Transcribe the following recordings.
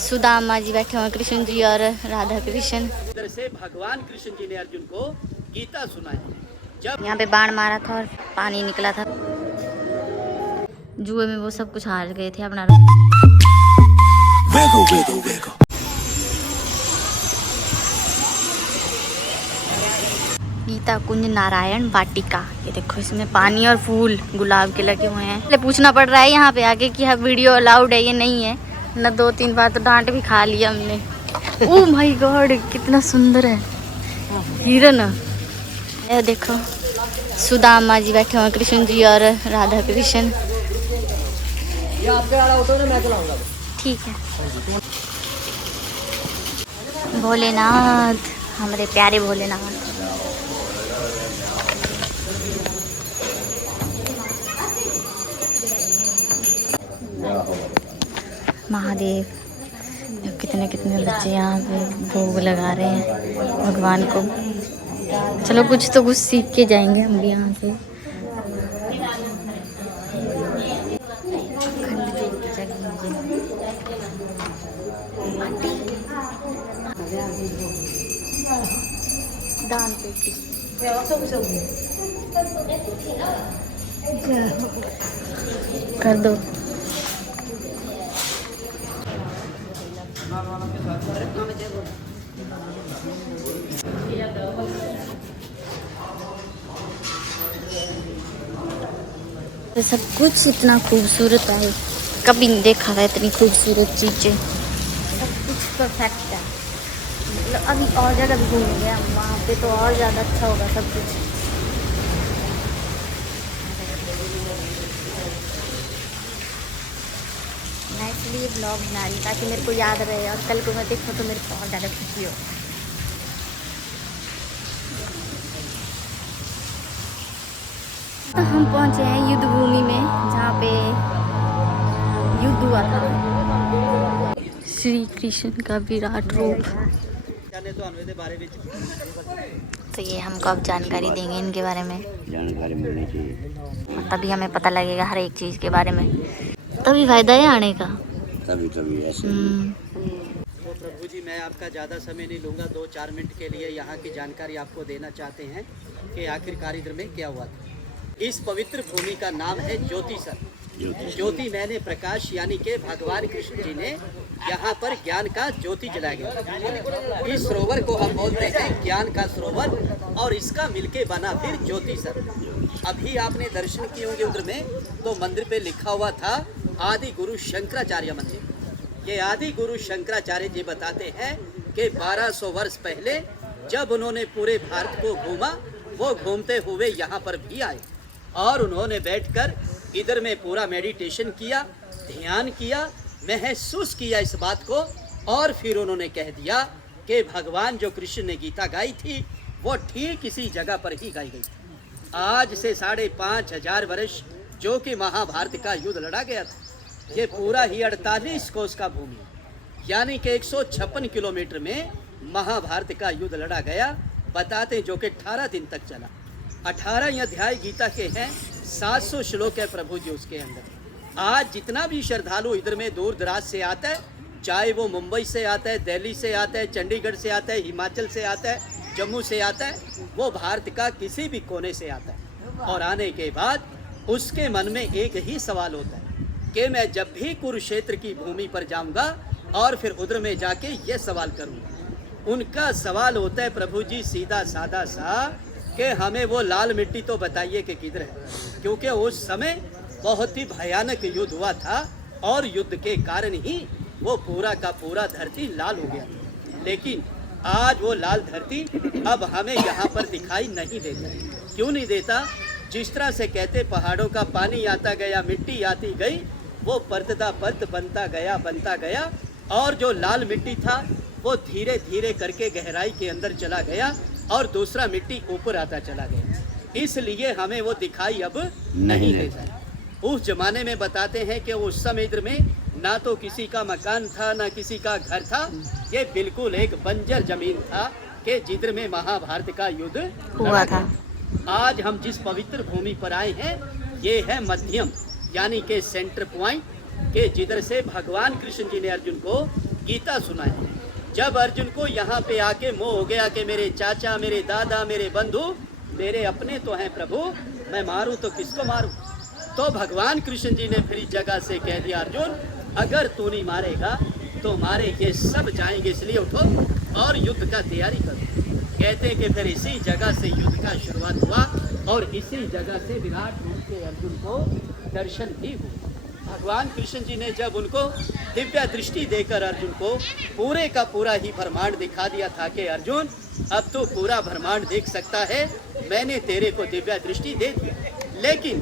सुदामा जी बैठे हुए, कृष्ण जी और राधा कृष्ण। इधर से भगवान कृष्ण जी ने अर्जुन को गीता सुनाई। जब यहाँ पे बाण मारा था और पानी निकला था। जुए में वो सब कुछ हार गए थे अपना। गीता कुंज नारायण वाटिका। ये देखो, इसमें पानी और फूल गुलाब के लगे हुए हैं। पहले पूछना पड़ रहा है यहाँ पे आके कि हाँ वीडियो अलाउड है, ये नहीं है ना। 2-3 बार तो डांट भी खा लिया हमने। ओह माय गॉड, कितना सुंदर है हिरन। ये देखो, सुदामा जी बैठे हुए, कृष्ण जी और राधा कृष्ण। ठीक है। भोलेनाथ, हमारे प्यारे भोलेनाथ। महादेव, कितने कितने बच्चे यहाँ पे भोग लगा रहे हैं भगवान को। चलो कुछ तो कुछ सीख के जाएंगे हम भी यहाँ से। दान पेटी कर दो। तो सब कुछ इतना खूबसूरत है, कभी नहीं देखा था इतनी खूबसूरत चीजें। सब कुछ परफेक्ट है। मतलब अभी और जगह भी घूमेंगे हम, वहाँ पे तो और ज़्यादा अच्छा होगा सब कुछ। मैं इसलिए ब्लॉग बना रही ताकि मेरे को याद रहे और कल को मैं देखूँ तो मेरे को और ज़्यादा खुशी हो। तो हम पहुँचे हैं युद्ध भूमि में, जहाँ पे युद्ध हुआ था। श्री कृष्ण का विराट रूप। तो ये हमको अब जानकारी देंगे इनके बारे में। जानकारी मिलनी चाहिए, तभी हमें पता लगेगा हर एक चीज़ के बारे में, तभी फायदा है आने का। तभी ऐसे तो प्रभु जी, मैं आपका ज़्यादा समय नहीं लूँगा। 2-4 मिनट के लिए यहाँ की जानकारी आपको देना चाहते हैं कि आखिरकार इधर में क्या हुआ था। इस पवित्र भूमि का नाम है ज्योतिसर। ज्योति मैंने प्रकाश, यानी के भगवान कृष्ण जी ने यहाँ पर ज्ञान का ज्योति जलाया। इस सरोवर को हम बोलते हैं ज्ञान का सरोवर, और इसका मिलके बना फिर ज्योतिसर। अभी आपने दर्शन किए होंगे उधर में, तो मंदिर पे लिखा हुआ था आदि गुरु शंकराचार्य मंदिर। ये आदि गुरु शंकराचार्य जी बताते हैं कि 1200 वर्ष पहले जब उन्होंने पूरे भारत को घूमा, वो घूमते हुए यहाँ पर भी आए और उन्होंने बैठकर इधर में पूरा मेडिटेशन किया, ध्यान किया, महसूस किया इस बात को, और फिर उन्होंने कह दिया कि भगवान जो कृष्ण ने गीता गाई थी वो ठीक इसी जगह पर ही गाई गई थी। आज से 5500 वर्ष जो कि महाभारत का युद्ध लड़ा गया था, ये पूरा ही 48 कोस का भूमि, यानी कि 156 किलोमीटर में महाभारत का युद्ध लड़ा गया। बताते जो कि 18 दिन तक चला। 18 अध्याय गीता के हैं, 700 श्लोक है प्रभु जी उसके अंदर। आज जितना भी श्रद्धालु इधर में दूर दराज से आता है, चाहे वो मुंबई से आता है, दिल्ली से आता है, चंडीगढ़ से आता है, हिमाचल से आता है, जम्मू से आता है, वो भारत का किसी भी कोने से आता है, और आने के बाद उसके मन में एक ही सवाल होता है कि मैं जब भी कुरुक्षेत्र की भूमि पर जाऊंगा और फिर उधर में जाके ये सवाल करूंगा। उनका सवाल होता है प्रभु जी सीधा साधा सा कि हमें वो लाल मिट्टी तो बताइए कि किधर है, क्योंकि उस समय बहुत ही भयानक युद्ध हुआ था और युद्ध के कारण ही वो पूरा का पूरा धरती लाल हो गया। लेकिन आज वो लाल धरती अब हमें यहाँ पर दिखाई नहीं देता। क्यों नहीं देता? जिस तरह से कहते पहाड़ों का पानी आता गया, मिट्टी आती गई, वो परतदा परत बनता गया, और जो लाल मिट्टी था वो धीरे धीरे करके गहराई के अंदर चला गया और दूसरा मिट्टी ऊपर आता चला गया। इसलिए हमें वो दिखाई अब नहीं देता। उस जमाने में बताते हैं कि उस समय इधर में ना तो किसी का मकान था, ना किसी का घर था। ये बिल्कुल एक बंजर जमीन था कि जिधर में महाभारत का युद्ध हुआ था। आज हम जिस पवित्र भूमि पर आए हैं, ये है मध्यम, यानी कि सेंटर पॉइंट, कि जिधर से भगवान कृष्ण जी ने अर्जुन को गीता सुनाई। जब अर्जुन को यहाँ पे आके मोह हो गया कि मेरे चाचा, मेरे दादा, मेरे बंधु मेरे अपने तो हैं प्रभु, मैं मारूं तो किसको मारूं। तो भगवान कृष्ण जी ने फिर इस जगह से कह दिया, अर्जुन अगर तू नहीं मारेगा तो मारे ये सब जाएंगे, इसलिए उठो और युद्ध का तैयारी करो। कहते हैं कि फिर इसी जगह से युद्ध का शुरुआत हुआ और इसी जगह से विराट रूप से अर्जुन को दर्शन भी हुए। भगवान कृष्ण जी ने जब उनको दिव्य दृष्टि देकर अर्जुन को पूरे का पूरा ही ब्रह्मांड दिखा दिया था कि अर्जुन अब तो पूरा ब्रह्मांड देख सकता है, मैंने तेरे को दिव्य दृष्टि दे दी। लेकिन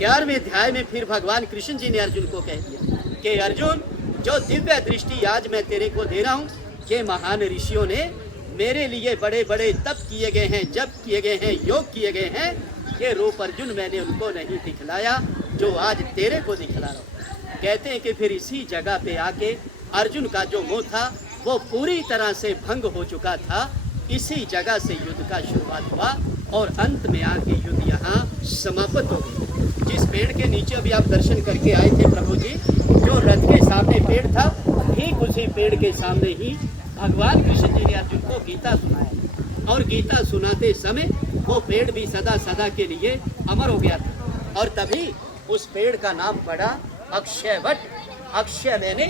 11वें अध्याय में फिर भगवान कृष्ण जी ने अर्जुन को कह दिया कि अर्जुन जो दिव्य दृष्टि आज मैं तेरे को दे रहा हूँ, ये महान ऋषियों ने मेरे लिए बड़े बड़े तप किए गए हैं, जप किए गए हैं, योग किए गए हैं, ये रूप अर्जुन मैंने उनको नहीं दिखलाया जो आज तेरे को दिखला रहा हूँ। कहते हैं कि फिर इसी जगह पे आके अर्जुन का जो मोह था वो पूरी तरह से भंग हो चुका था। इसी जगह से युद्ध का शुरुआत हुआ और अंत में आके युद्ध यहाँ समाप्त हो गई। जिस पेड़ के नीचे अभी आप दर्शन करके आए थे प्रभु जी, जो रथ के सामने पेड़ था, ठीक उसी पेड़ के सामने ही भगवान कृष्ण जी ने अर्जुन को गीता सुनाया और गीता सुनाते समय वो पेड़ भी सदा सदा के लिए अमर हो गया था। और तभी उस पेड़ का नाम पड़ा अक्षयवट। अक्षय मैंने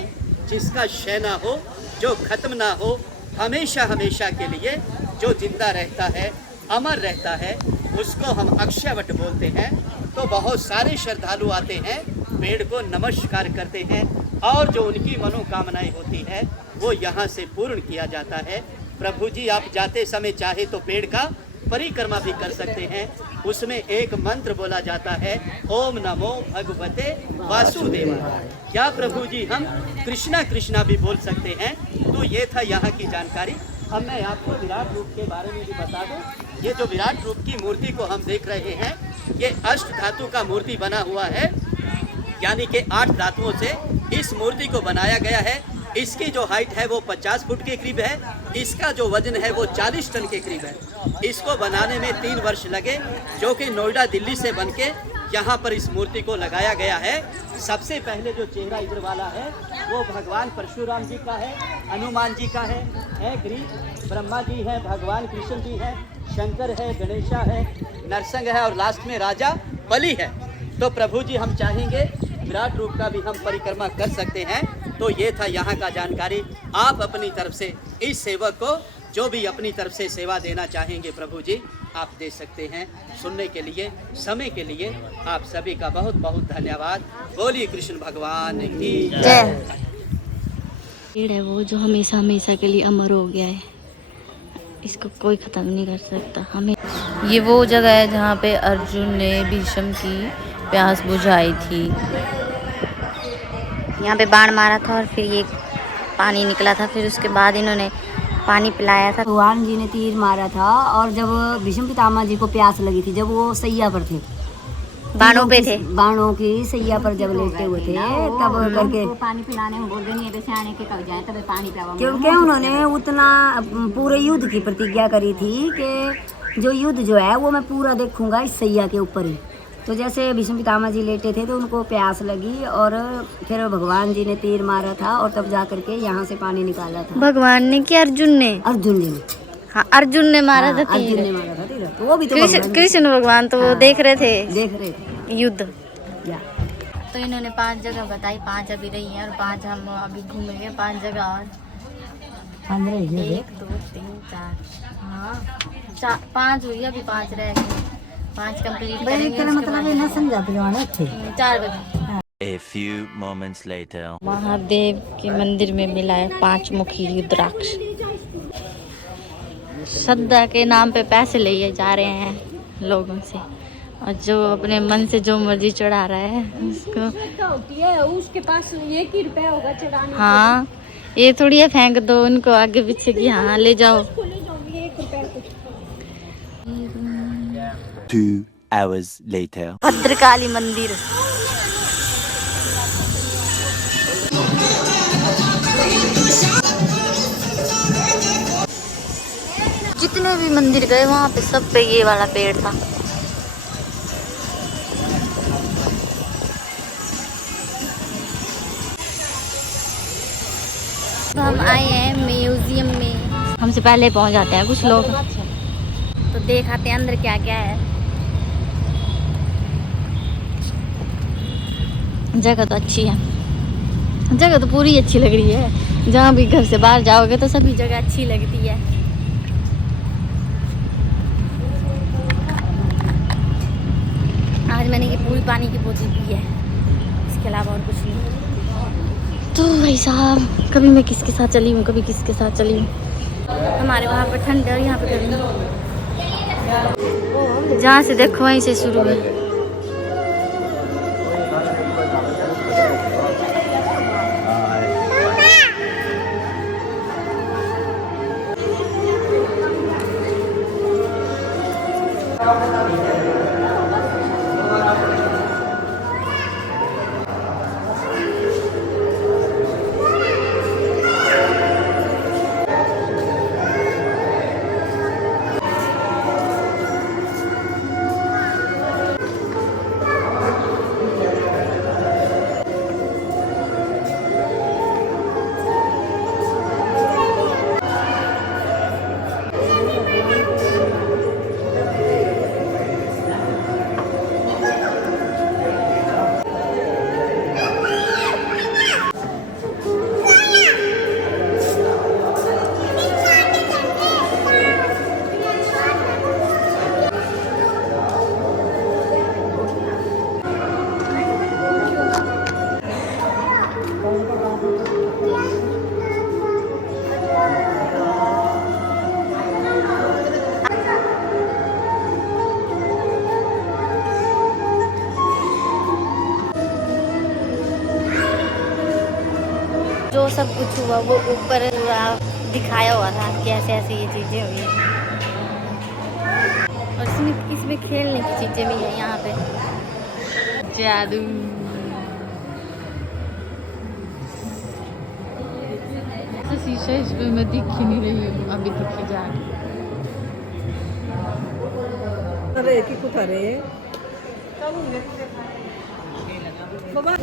जिसका क्षय ना हो, जो खत्म ना हो, हमेशा हमेशा के लिए जो जिंदा रहता है, अमर रहता है, उसको हम अक्षयवट बोलते हैं। तो बहुत सारे श्रद्धालु आते हैं, पेड़ को नमस्कार करते हैं और जो उनकी मनोकामनाएं होती है वो यहाँ से पूर्ण किया जाता है। प्रभु जी आप जाते समय चाहे तो पेड़ का परिक्रमा भी कर सकते हैं। उसमें एक मंत्र बोला जाता है, ओम नमो भगवते वासुदेवाय। क्या प्रभु जी हम कृष्णा कृष्णा भी बोल सकते हैं। तो ये था यहाँ की जानकारी। अब मैं आपको विराट रूप के बारे में भी बता दूं। ये जो विराट रूप की मूर्ति को हम देख रहे हैं, ये अष्ट धातु का मूर्ति बना हुआ है, यानी कि 8 धातुओं से इस मूर्ति को बनाया गया है। इसकी जो हाइट है वो 50 फुट के करीब है, इसका जो वजन है वो 40 टन के करीब है। इसको बनाने में 3 वर्ष लगे, जो कि नोएडा दिल्ली से बनके यहाँ पर इस मूर्ति को लगाया गया है। सबसे पहले जो चेहरा इधर वाला है वो भगवान परशुराम जी का है, हनुमान जी का है ग्रीक, ब्रह्मा जी है, भगवान कृष्ण जी है, शंकर है, गणेशा है, नरसिंह है और लास्ट में राजा बलि है। तो प्रभु जी हम चाहेंगे विराट रूप का भी हम परिक्रमा कर सकते हैं। तो ये था यहाँ का जानकारी। आप अपनी तरफ से इस सेवक को जो भी अपनी तरफ से सेवा देना चाहेंगे प्रभु जी आप दे सकते हैं। सुनने के लिए, समय के लिए आप सभी का बहुत बहुत धन्यवाद। बोलिए कृष्ण भगवान की जय। पेड़ है वो जो हमेशा हमेशा के लिए अमर हो गया है, इसको कोई ख़त्म नहीं कर सकता। हमें ये वो जगह है जहाँ पे अर्जुन ने भीष्म की प्यास बुझाई थी। यहाँ पे बाण मारा था और फिर ये पानी निकला था, फिर उसके बाद इन्होंने पानी पिलाया था। भगवान जी ने तीर मारा था और जब भीष्म पितामह जी को प्यास लगी थी, जब वो सैया पर थे, बाणों पे थे, बाणों की सैया पर जब लेटे हुए थे, तब करके पानी पिलाने में बोल रहे हैं आने के कब जाए तब पानी पिलावा। क्योंकि उन्होंने उतना पूरे युद्ध की प्रतिज्ञा करी थी कि जो युद्ध जो है वो मैं पूरा देखूंगा इस सैया के ऊपर ही। तो जैसे भीष्म पितामह जी लेटे थे तो उनको प्यास लगी और फिर भगवान जी ने तीर मारा था और तब जा करके यहाँ से पानी निकाला था। भगवान ने कि अर्जुन ने? अर्जुन जी ने। हाँ, अर्जुन ने मारा था तीर। अर्जुन ने मारा था तीर। तो वो भी तो कृष्ण भगवान तो वो देख रहे थे युद्ध। या तो इन्होंने 5 जगह बताई, 5 अभी रही हैं और 5 हम अभी घूमेंगे। 5 जगह और 1 2 3 4 हाँ 5 हुई, अभी 5 रह गए। 5 कंप्लीट करेंगे। मतलब ना समझा 4 बजे। A few moments later. Mahadev के मंदिर में मिला है 5 मुखी रुद्राक्ष। श्रद्धा के नाम पे पैसे लिए जा रहे हैं लोगों से, और जो अपने मन से जो मर्जी चढ़ा रहा है उसको होती है, उसके पास 1 ही रुपया होगा चढ़ाने। हाँ, ये थोड़ी है फेंक दो उनको आगे पीछे की, हाँ ले जाओ। 1 रुपया। 2 hours later. भद्रकाली मंदिर। जितने भी मंदिर गए वहाँ पे सब पे ये वाला पेड़ था। हम आए हैं म्यूजियम में, हमसे पहले पहुंच जाते हैं कुछ लोग, तो देख आते हैं अंदर क्या क्या है। जगह तो अच्छी है, जगह तो पूरी अच्छी लग रही है। जहाँ भी घर से बाहर जाओगे तो सभी जगह अच्छी लगती है। आज मैंने ये पूरी पानी की बोतल पी है, इसके अलावा और कुछ नहीं। तो भाई साहब, कभी मैं किसके साथ चली हूँ, कभी किसके साथ चली हूँ। हमारे वहाँ पर ठंड है और यहाँ पर गर्मी। जहाँ से देखो वहीं से शुरू है। जो सब कुछ हुआ वो ऊपर पूरा दिखाया हुआ था कि ऐसे ऐसे ये चीज़ें हुई हैं। और इसमें खेलने की चीज़ें भी हैं यहाँ पे। जादू शीशा इसमें मैं दिख ही नहीं रही हूँ, अभी दिखी जा रही।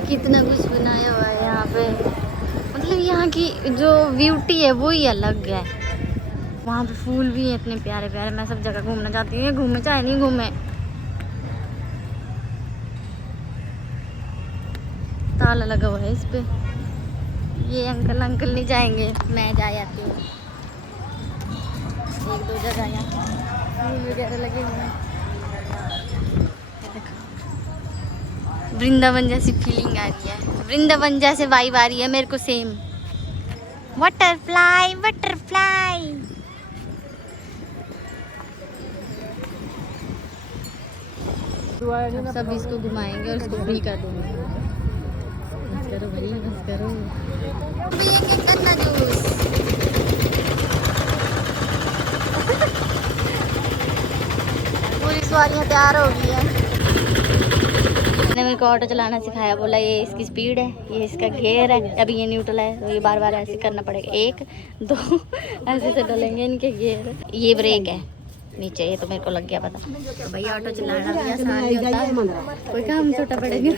कितना कुछ बनाया हुआ है यहाँ पे, मतलब यहाँ की जो ब्यूटी है वो ही अलग है। वहाँ पे फूल भी हैं इतने प्यारे प्यारे। मैं सब जगह घूमना चाहती हूँ, घूमे चाहे नहीं घूमे। ताला लगा हुआ है इस पे। ये अंकल नहीं जाएंगे, मैं जा आती हूँ। एक दो जगह यहाँ फूल वगैरह लगे हुए हैं। वृंदावन जैसी फीलिंग आ रही है, वृंदावन जैसे वाइब आ रही है मेरे को सेम। Butterfly butterfly. सब इसको घुमाएंगे और इसको फ्री कर देंगे। बस करो भाई, बस करो। गन्ना जूस। पूरी सवारियाँ तैयार हो गई हैं। मैंने मेरे को ऑटो चलाना सिखाया, बोला ये इसकी स्पीड है, ये इसका गियर है, अभी ये न्यूट्रल है, तो ये बार बार ऐसे करना पड़ेगा। 1 2 ऐसे से डलेंगे इनके गियर। ये ब्रेक है नीचे, ये तो मेरे को लग गया पता। तो भैया ऑटो चलाना भी आसान नहीं होता, कोई काम छोटा पड़ेगा।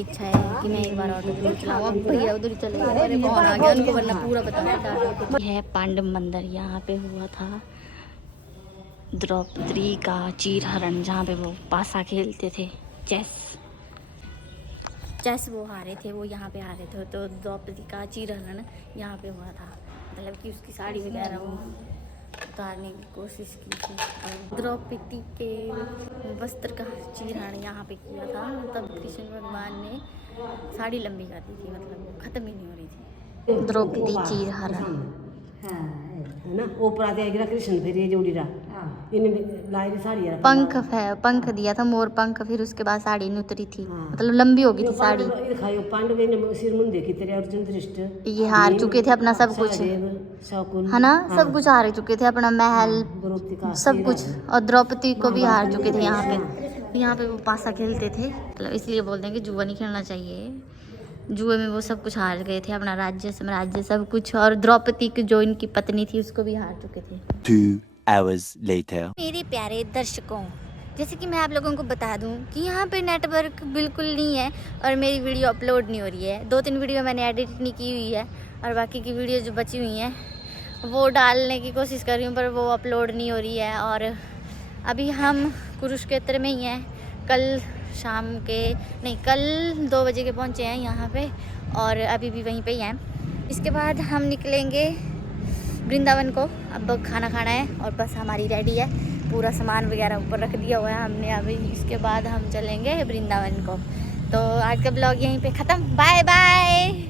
इच्छा है कि मैं एक बार ऑटो जरूर चलाऊँ। अब भैया उधर ही चले गए, अरे कौन आ गया उनको वरना पूरा बताया। यह है पांडव मंदिर, यहाँ पे हुआ था द्रौपदी का चीरहरण, जहाँ पे वो पासा खेलते थे, चेस वो हारे थे, वो यहाँ पे हारे थे। तो द्रौपदी का चीरहरण यहाँ पे हुआ था, मतलब कि उसकी साड़ी वगैरह वो उतारने की कोशिश की थी। और द्रौपदी के वस्त्र का चीरहरण यहाँ पे किया था, तब कृष्ण भगवान ने साड़ी लंबी कर दी थी, मतलब वो ख़त्म ही नहीं हो रही थी। द्रौपदी चीरहरण है ना, ऊपर कृष्ण फिर ये जोड़ी रहा पंख है, पंख दिया था, मोर पंख। फिर उसके बाद साड़ी नहीं उतरी थी, मतलब लंबी हो गई थी साड़ी। ये हार चुके थे अपना सब कुछ, है ना, सब कुछ हार चुके थे, अपना महल सब कुछ। और द्रौपदी को भी हार चुके थे यहाँ पे वो पासा खेलते थे, मतलब इसलिए बोलते हैं कि जुआ नहीं खेलना चाहिए। जुए में वो सब कुछ हार गए थे, अपना राज्य साम्राज्य सब कुछ। और द्रौपदी की जो इनकी पत्नी थी उसको भी हार चुके थे। 2 hours later. मेरे प्यारे दर्शकों, जैसे कि मैं आप लोगों को बता दूं कि यहाँ पे नेटवर्क बिल्कुल नहीं है और मेरी वीडियो अपलोड नहीं हो रही है। 2-3 वीडियो मैंने एडिट नहीं की हुई है, और बाकी की वीडियो जो बची हुई हैं वो डालने की कोशिश कर रही हूँ, पर वो अपलोड नहीं हो रही है। और अभी हम कुरुक्षेत्र में ही हैं। कल 2 बजे के पहुँचे हैं यहाँ पे और अभी भी वहीं पे ही हैं। इसके बाद हम निकलेंगे वृंदावन को। अब खाना खाना है और बस हमारी रेडी है, पूरा सामान वगैरह ऊपर रख दिया हुआ है हमने अभी। इसके बाद हम चलेंगे वृंदावन को। तो आज का ब्लॉग यहीं पे ख़त्म। Bye bye.